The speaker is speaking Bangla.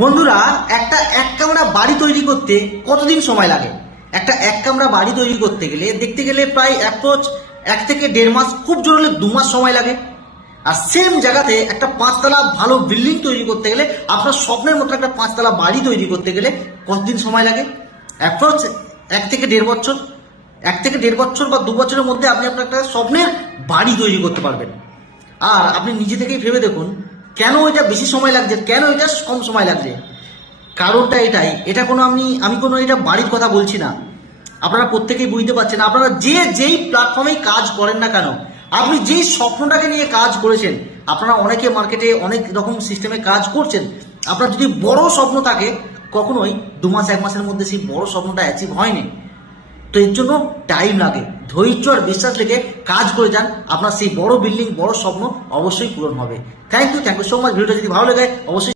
বন্ধুরা, একটা এক কামরা বাড়ি তৈরি করতে কতদিন সময় লাগে? একটা এক কামরা বাড়ি তৈরি করতে গেলে দেখতে গেলে প্রায় অ্যাপ্রোচ 1 থেকে 1.5 মাস, খুব জোর হলে 2 মাস সময় লাগে। আর সেম জায়গাতে একটা 5 তলা ভালো বিল্ডিং তৈরি করতে গেলে, আপনার স্বপ্নের মতো একটা 5 তলা বাড়ি তৈরি করতে গেলে কতদিন সময় লাগে? অ্যাপ্রোচ 1 থেকে 1.5 বছর। 1 থেকে 1.5 বছর বা 2 বছরের মধ্যে আপনি আপনার একটা স্বপ্নের বাড়ি তৈরি করতে পারবেন। আর আপনি নিজে থেকেই ভেবে দেখুন, কেন এটা বেশি সময় লাগছে, কেন এটা কম সময় লাগছে। কারণটা এটাই, এটা কোনো আমি কোনো এটা বাড়ির কথা বলছি না। আপনারা প্রত্যেকেই বুঝতে পারছেন, আপনারা যেই প্ল্যাটফর্মেই কাজ করেন না কেন, আপনি যেই স্বপ্নটাকে নিয়ে কাজ করেছেন, আপনারা অনেকে মার্কেটে অনেক রকম সিস্টেমে কাজ করছেন। আপনার যদি বড় স্বপ্ন থাকে, কখনোই 2 মাস 1 মাসের মধ্যে সেই বড় স্বপ্নটা অ্যাচিভ হয়নি। তো এর জন্য টাইম লাগে। ধৈর্য আর বিশ্বাস রেখে কাজ করে যান, আপনার সেই বড় বিল্ডিং, বড় স্বপ্ন অবশ্যই পূরণ হবে। Thank you so much. ভিডিওটা যদি ভালো লাগে অবশ্যই